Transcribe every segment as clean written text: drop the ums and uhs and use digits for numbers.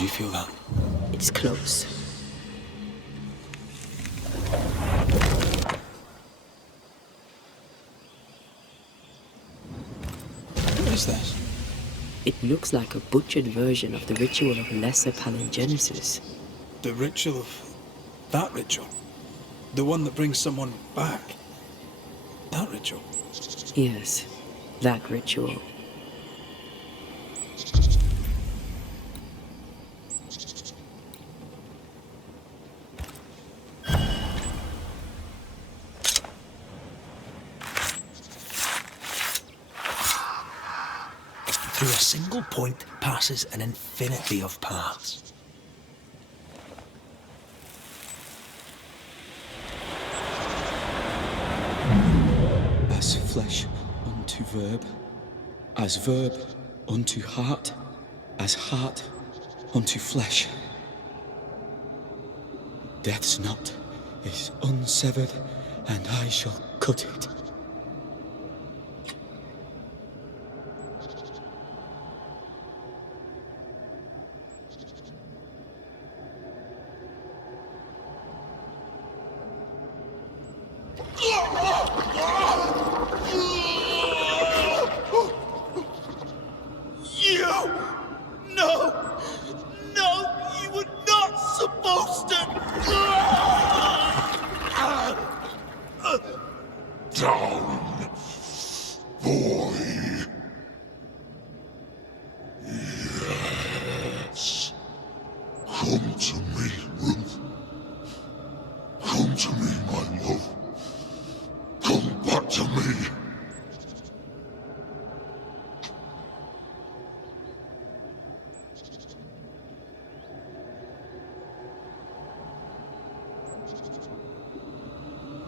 Did you feel that? It's close. What is this? It looks like a butchered version of the ritual of Lesser Palingenesis. The ritual of... that ritual? The one that brings someone back? That ritual? Yes, that ritual. Through a single point passes an infinity of paths. As flesh unto verb, as verb unto heart, as heart unto flesh. Death's knot is unsevered, and I shall cut it.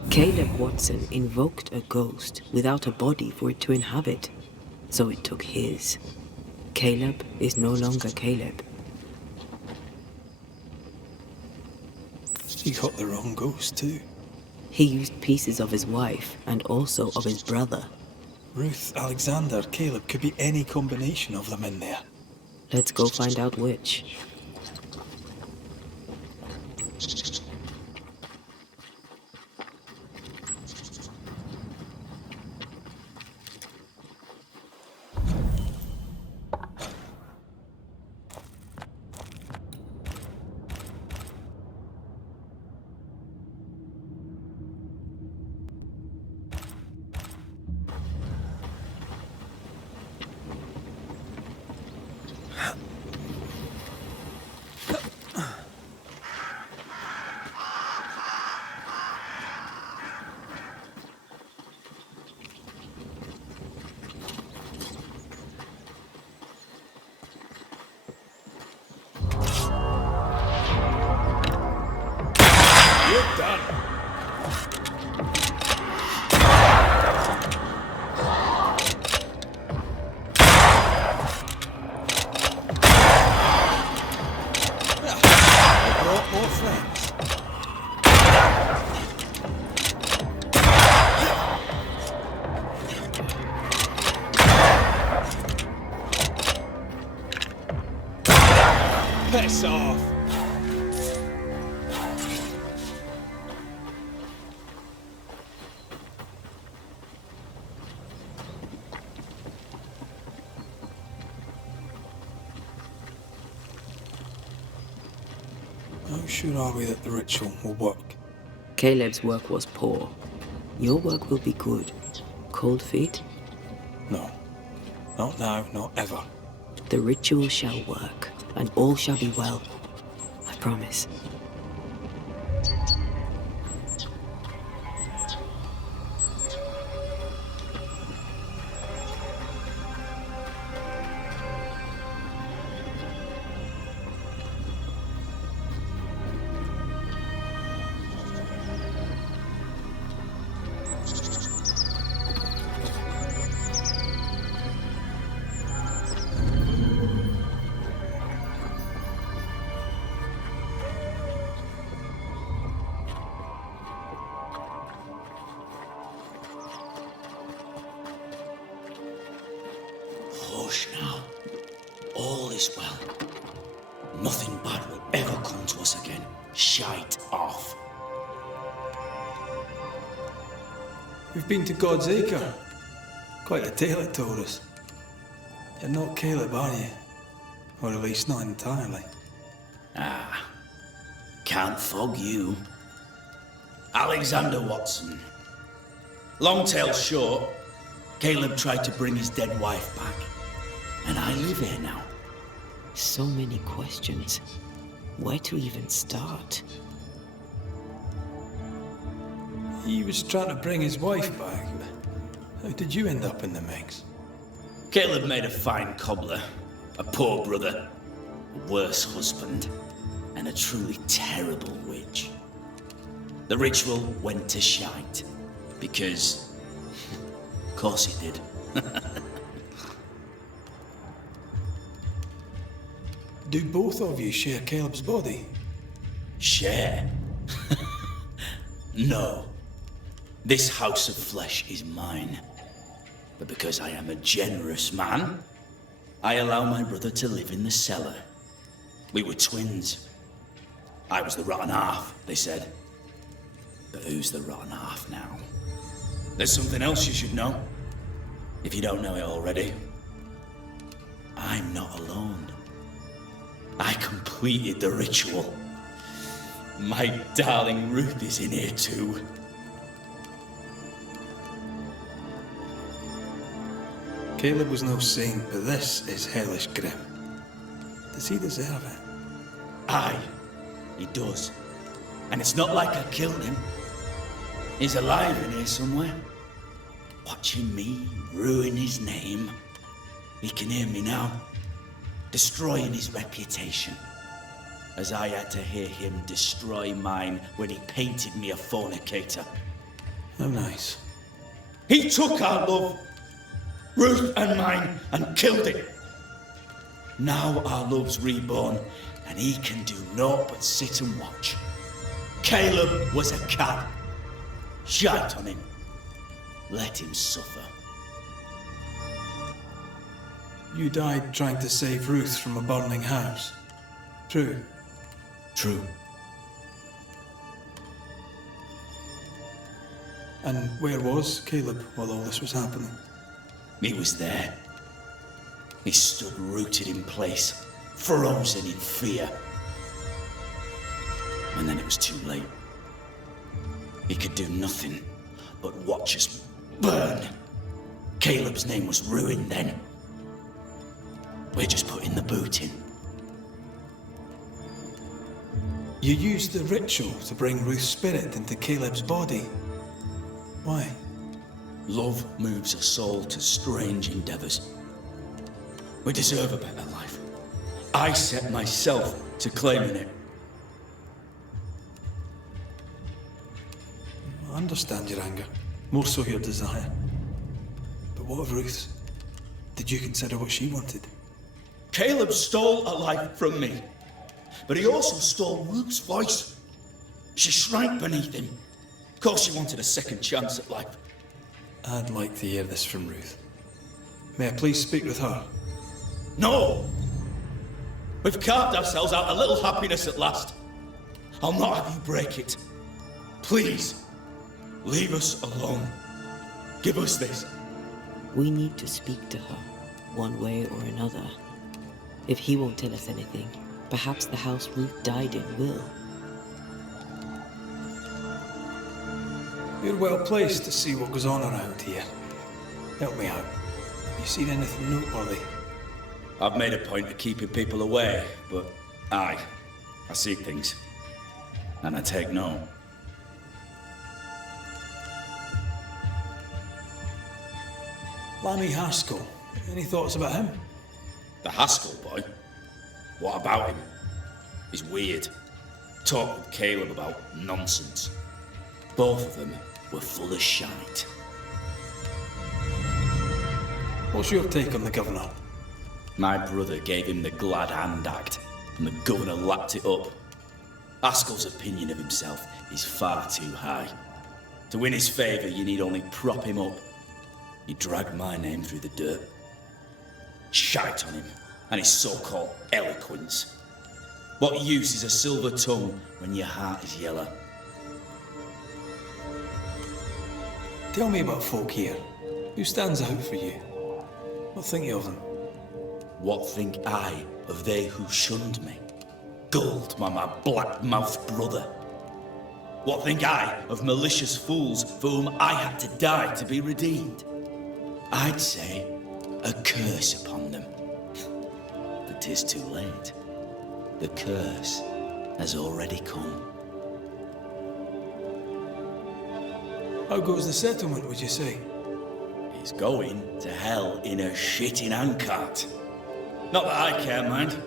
Caleb Watson invoked a ghost without a body for it to inhabit, so it took his. Caleb is no longer Caleb. He got the wrong ghost too. He used pieces of his wife and also of his brother. Ruth, Alexander, Caleb, could be any combination of them in there. Let's go find out which. Piss off! How sure are we that the ritual will work? Caleb's work was poor. Your work will be good. Cold feet? No. Not now, not ever. The ritual shall work, and all shall be well. I promise. Hush now. All is well. Nothing bad will ever come to us again. Shite off. We've been to God's Acre. Quite a tale it told us. You're not Caleb, are you? Or at least not entirely. Ah, can't fog you. Alexander Watson. Long tale short, Caleb tried to bring his dead wife back. And I live here now. So many questions. Where to even start? He was trying to bring his wife back. How did you end up in the mix? Caleb made a fine cobbler, a poor brother, a worse husband, and a truly terrible witch. The ritual went to shite, because... of course it did. Do both of you share Caleb's body? Share? No. This house of flesh is mine. But because I am a generous man, I allow my brother to live in the cellar. We were twins. I was the rotten half, they said. But who's the rotten half now? There's something else you should know. If you don't know it already. I'm not alone. I completed the ritual. My darling Ruth is in here too. Caleb was no saint, but this is hellish grim. Does he deserve it? Aye, he does. And it's not like I killed him. He's alive in here somewhere. Watching me ruin his name. He can hear me now. Destroying his reputation. As I had to hear him destroy mine when he painted me a fornicator. Oh, nice. He took our love, Ruth and mine, and killed it. Now our love's reborn, and he can do naught but sit and watch. Caleb was a cat. Shite on him. Let him suffer. You died trying to save Ruth from a burning house. True. True. And where was Caleb while all this was happening? He was there. He stood rooted in place, frozen in fear. And then it was too late. He could do nothing but watch us burn. Caleb's name was ruined then. We're just putting the boot in. You used the ritual to bring Ruth's spirit into Caleb's body. Why? Love moves a soul to strange endeavors. We deserve a better life. I set myself to claiming it. I understand your anger, more so your desire. But what of Ruth's? Did you consider what she wanted? Caleb stole a life from me, but he also stole Ruth's voice. She shrank beneath him. Of course she wanted a second chance at life. I'd like to hear this from Ruth. May I please speak with her? No! We've carved ourselves out a little happiness at last. I'll not have you break it. Please, leave us alone. Give us this. We need to speak to her, one way or another. If he won't tell us anything, perhaps the house Ruth died in will. You're well placed to see what goes on around here. Help me out. Have you seen anything noteworthy? I've made a point of keeping people away, but I see things. And I take note. Lammy Haskell. Any thoughts about him? The Haskell boy? What about him? He's weird. Talked with Caleb about nonsense. Both of them were full of shite. What's your take on the governor? My brother gave him the glad hand act, and the governor lapped it up. Haskell's opinion of himself is far too high. To win his favour, you need only prop him up. He dragged my name through the dirt. Shite on him, and his so-called eloquence. What use is a silver tongue when your heart is yellow? Tell me about folk here. Who stands out for you? What think you of them? What think I of they who shunned me? Gulled by my black-mouthed brother? What think I of malicious fools for whom I had to die to be redeemed? I'd say a curse upon them. But 'tis too late. The curse has already come. How goes the settlement, would you say? It's going to hell in a shitting handcart. Not that I care, mind.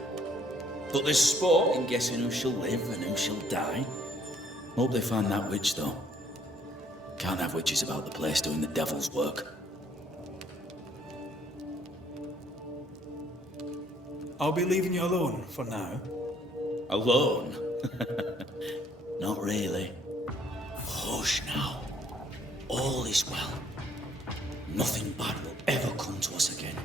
But there's sport in guessing who shall live and who shall die. Hope they find that witch, though. Can't have witches about the place doing the devil's work. I'll be leaving you alone for now. Alone? Not really. Hush now. All is well. Nothing bad will ever come to us again.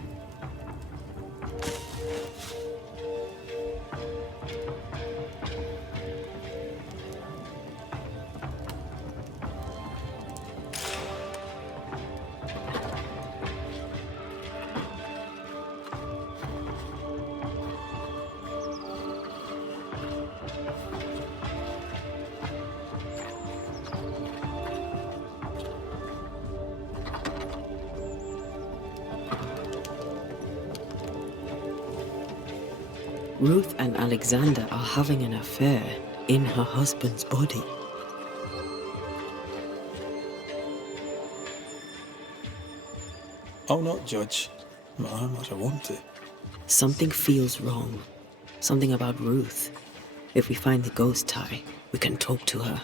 Ruth and Alexander are having an affair in her husband's body. I'll not judge, but how much I want to. Something feels wrong. Something about Ruth. If we find the ghost tie, we can talk to her.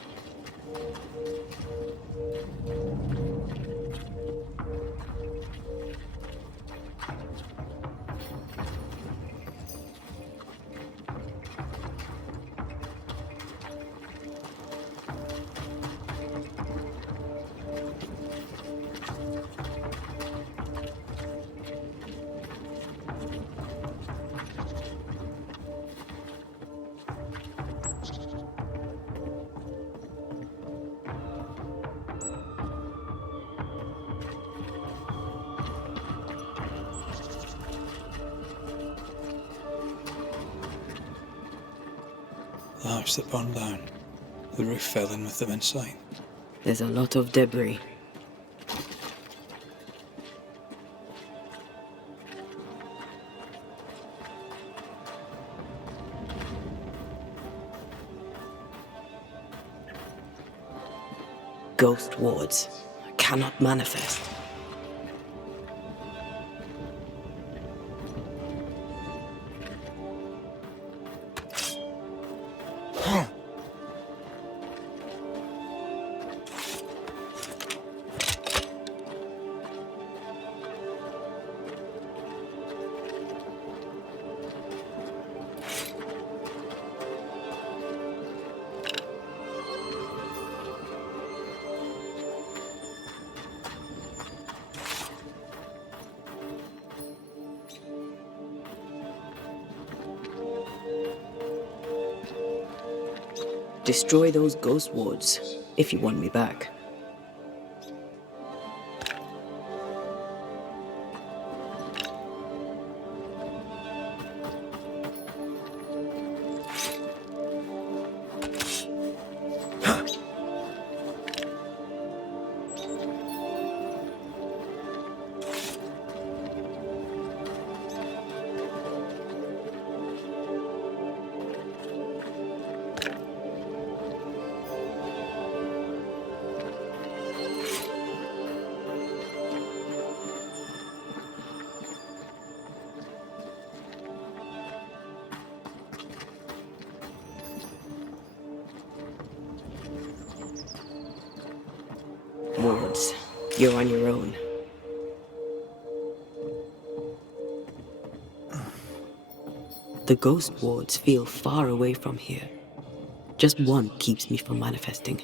The house that burned down. The roof fell in with them inside. There's a lot of debris. Ghost wards cannot manifest. Destroy those ghost wards if you want me back. Wards, you're on your own. The ghost wards feel far away from here. Just one keeps me from manifesting.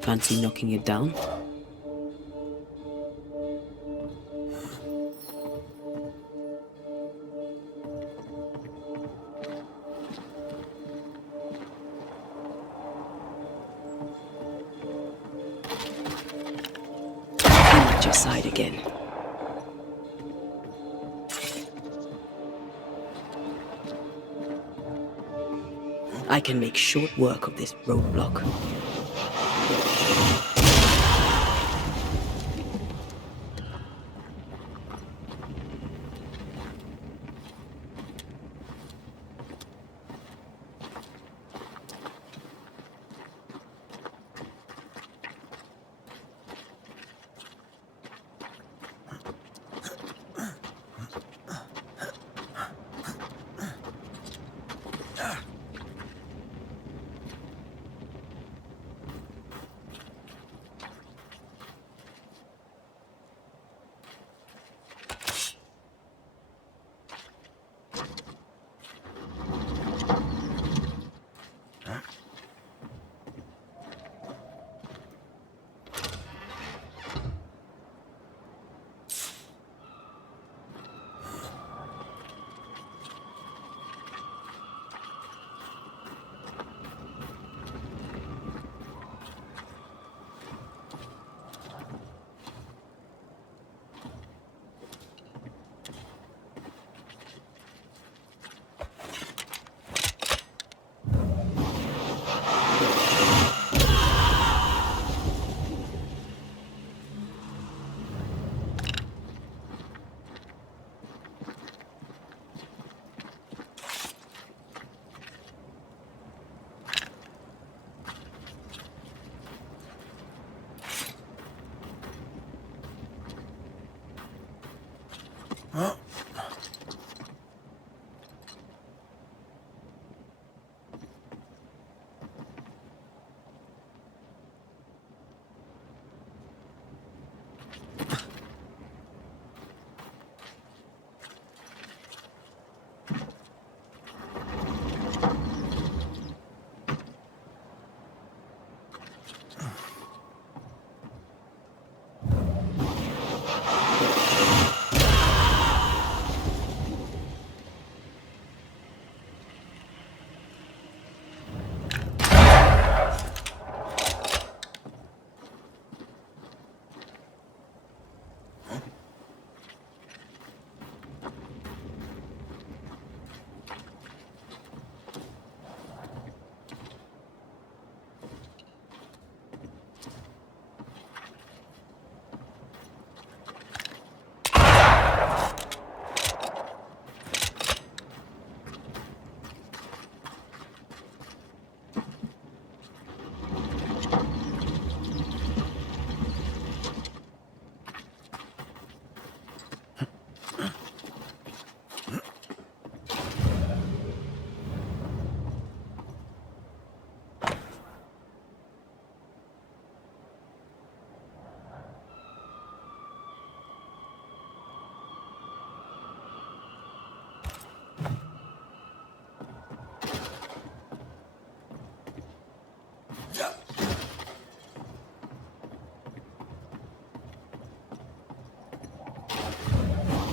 Fancy knocking it down? at your side again. I can make short work of this roadblock.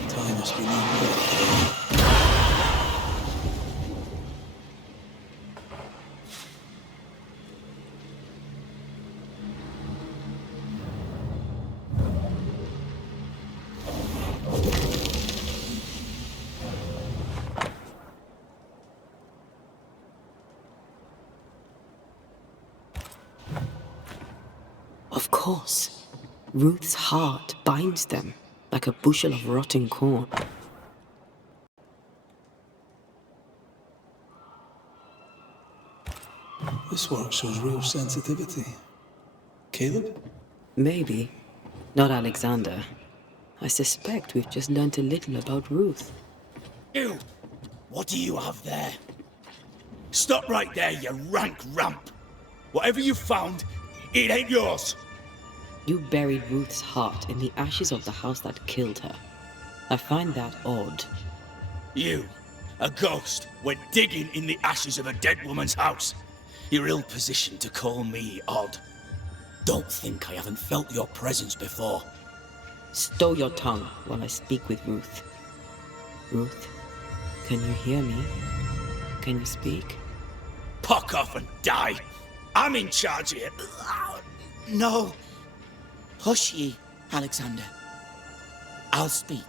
Time must be near. Of course. Ruth's heart binds them like a bushel of rotting corn. This work shows real sensitivity. Caleb? Maybe. Not Alexander. I suspect we've just learnt a little about Ruth. You! What do you have there? Stop right there, you rank ramp! Whatever you found, it ain't yours! You buried Ruth's heart in the ashes of the house that killed her. I find that odd. You, a ghost, went digging in the ashes of a dead woman's house. You're ill-positioned to call me odd. Don't think I haven't felt your presence before. Stow your tongue while I speak with Ruth. Ruth, can you hear me? Can you speak? Puck off and die! I'm in charge here. No. Hush ye. Alexander, I'll speak.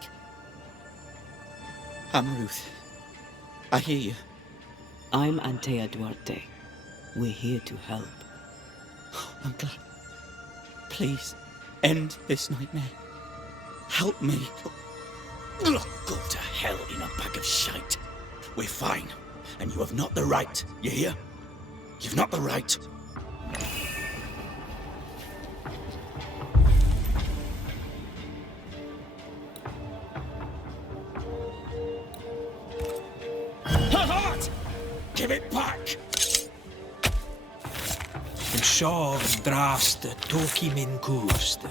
I'm Ruth. I hear you. I'm Antea Duarte. We're here to help. I'm glad. Please, end this nightmare. Help me. Go to hell in a bag of shite. We're fine, and you have not the right, you hear? You've not the right. Her heart! Give it back! En sjov draste toki min kurste.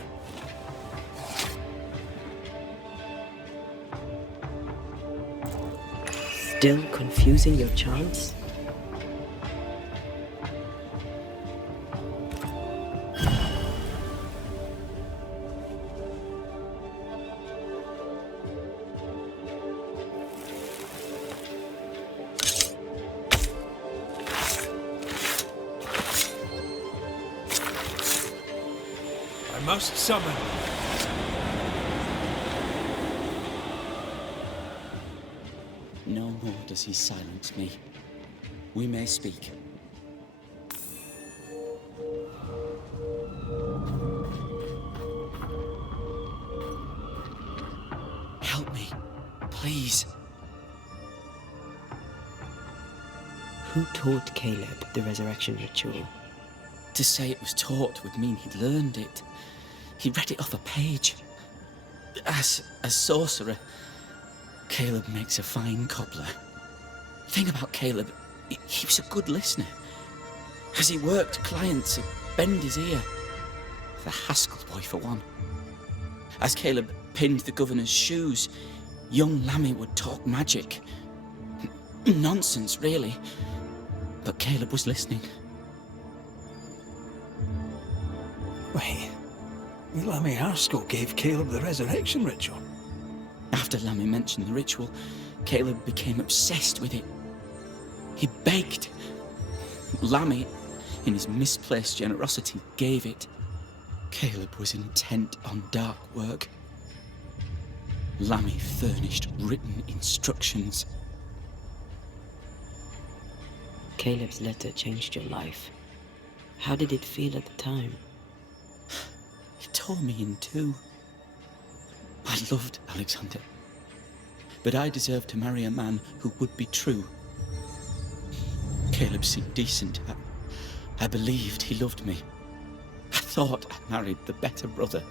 Still confusing your chance? I must summon. No more does he silence me. We may speak. Help me, please. Who taught Caleb the resurrection ritual? To say it was taught would mean he'd learned it. He read it off a page. As a sorcerer, Caleb makes a fine cobbler. The thing about Caleb, he was a good listener. As he worked, clients would bend his ear. The Haskell boy, for one. As Caleb pinned the governor's shoes, young Lammy would talk magic. Nonsense, really. But Caleb was listening. Wait, Lammy Haskell gave Caleb the resurrection ritual. After Lammy mentioned the ritual, Caleb became obsessed with it. He begged. Lammy, in his misplaced generosity, gave it. Caleb was intent on dark work. Lammy furnished written instructions. Caleb's letter changed your life. How did it feel at the time? It tore me in two. I loved Alexander, but I deserved to marry a man who would be true. Caleb seemed decent. I believed he loved me. I thought I'd married the better brother,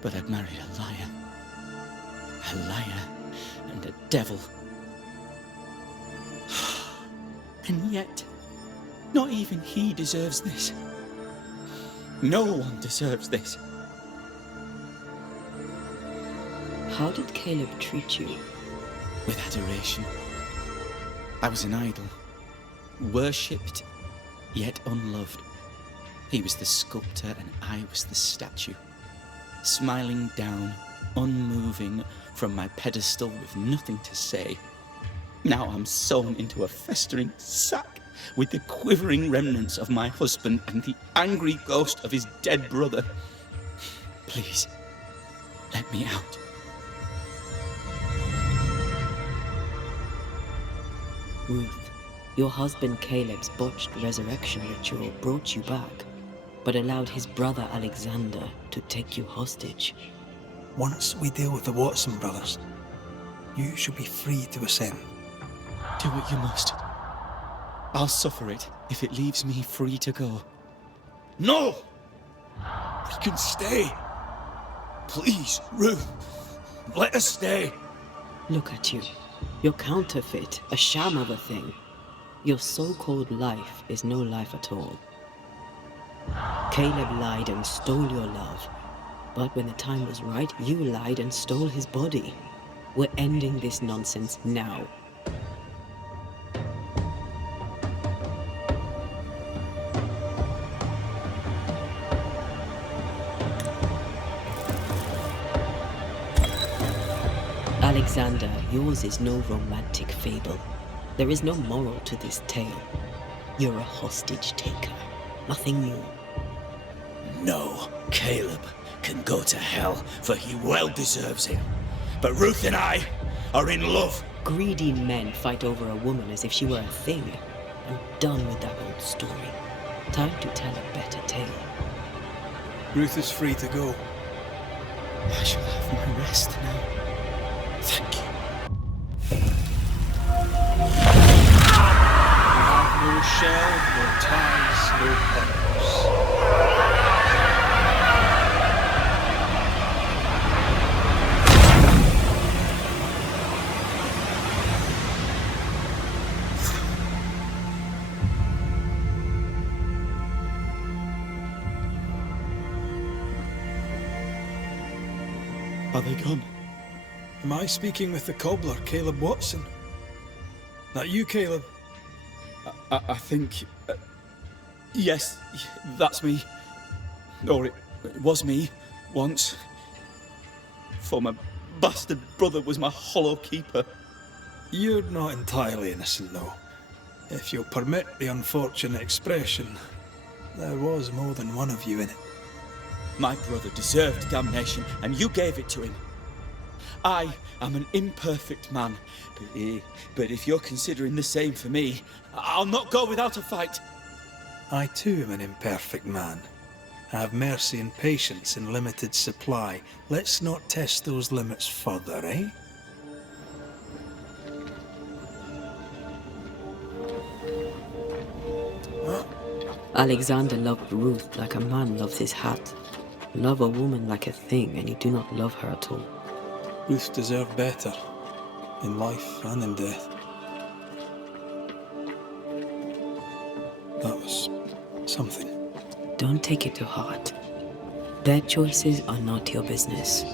but I'd married a liar. A liar and a devil. And yet, not even he deserves this. No one deserves this. How did Caleb treat you? With adoration. I was an idol, worshipped, yet unloved. He was the sculptor and I was the statue, smiling down, unmoving from my pedestal with nothing to say. Now I'm sewn into a festering sack with the quivering remnants of my husband and the angry ghost of his dead brother. Please, let me out. Ruth, your husband Caleb's botched resurrection ritual brought you back, but allowed his brother Alexander to take you hostage. Once we deal with the Watson brothers, you shall be free to ascend. Do what you must. I'll suffer it if it leaves me free to go. No! We can stay. Please, Ruth, let us stay. Look at you. You're counterfeit, a sham of a thing. Your so-called life is no life at all. Caleb lied and stole your love. But when the time was right, you lied and stole his body. We're ending this nonsense now. Alexander, yours is no romantic fable. There is no moral to this tale. You're a hostage taker, nothing more. No, Caleb, can go to hell, for he well deserves it. But Ruth and I are in love. Greedy men fight over a woman as if she were a thing. I'm done with that old story. Time to tell a better tale. Ruth is free to go. I shall have my rest now. Thank you. No shell, no ties, no purpose. Are they gone? Am I speaking with the cobbler, Caleb Watson? That you, Caleb? I think... yes, that's me. Or it was me, once. For my bastard brother was my hollow keeper. You're not entirely innocent, though. If you'll permit the unfortunate expression, there was more than one of you in it. My brother deserved damnation, and you gave it to him. I am an imperfect man, but if you're considering the same for me, I'll not go without a fight. I too am an imperfect man. I have mercy and patience in limited supply. Let's not test those limits further, eh? Alexander loved Ruth like a man loves his hat. Love a woman like a thing, and you do not love her at all. Ruth deserved better, in life and in death. That was something. Don't take it to heart. Their choices are not your business.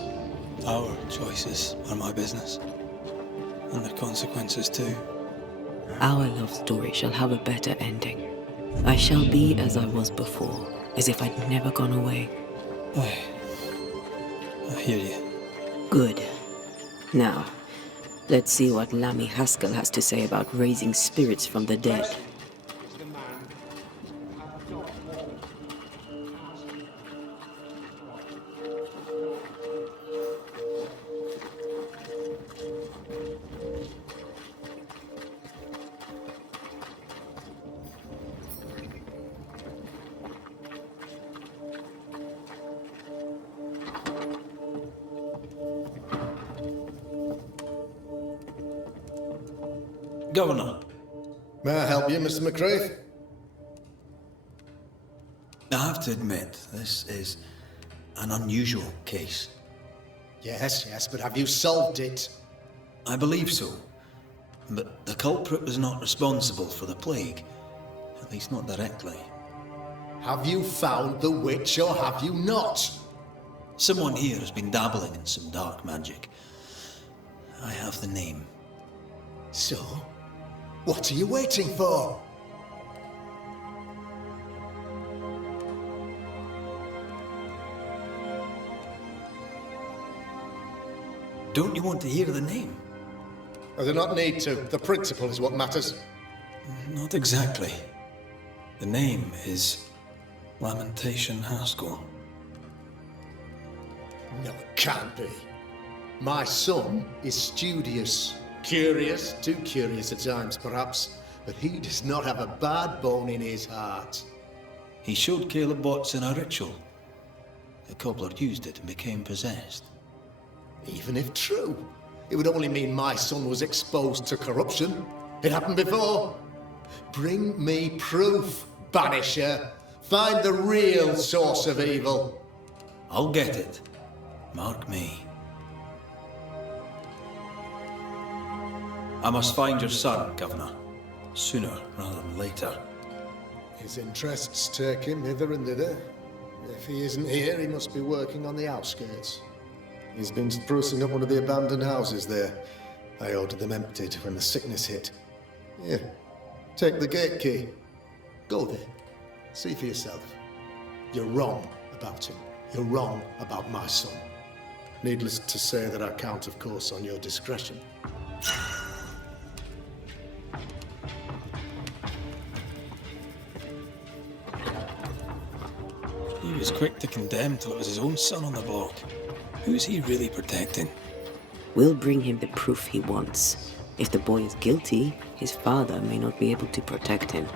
Our choices are my business. And the consequences too. Our love story shall have a better ending. I shall be as I was before, as if I'd never gone away. I hear you. Good. Now, let's see what Lammy Haskell has to say about raising spirits from the dead. Governor. May I help you, Mr. McCraith? I have to admit, this is an unusual case. Yes, but have you solved it? I believe so. But the culprit was not responsible for the plague. At least not directly. Have you found the witch or have you not? Someone here has been dabbling in some dark magic. I have the name. So, what are you waiting for? Don't you want to hear the name? I do not need to. The principle is what matters. Not exactly. The name is Lamentation Haskell. No, it can't be. My son is studious. Curious, too curious at times perhaps, but he does not have a bad bone in his heart. He showed Caleb Watson a ritual. The cobbler used it and became possessed. Even if true, it would only mean my son was exposed to corruption. It happened before. Bring me proof, Banisher. Find the real source of evil. I'll get it. Mark me. I must find your son, Governor. Sooner rather than later. His interests take him hither and thither. If he isn't here, he must be working on the outskirts. He's been sprucing up one of the abandoned houses there. I ordered them emptied when the sickness hit. Here, take the gate key. Go there. See for yourself. You're wrong about him. You're wrong about my son. Needless to say that I count, of course, on your discretion. He was was quick to condemn till it was his own son on the block. Who's he really protecting? We'll bring him the proof he wants. If the boy is guilty, his father may not be able to protect him.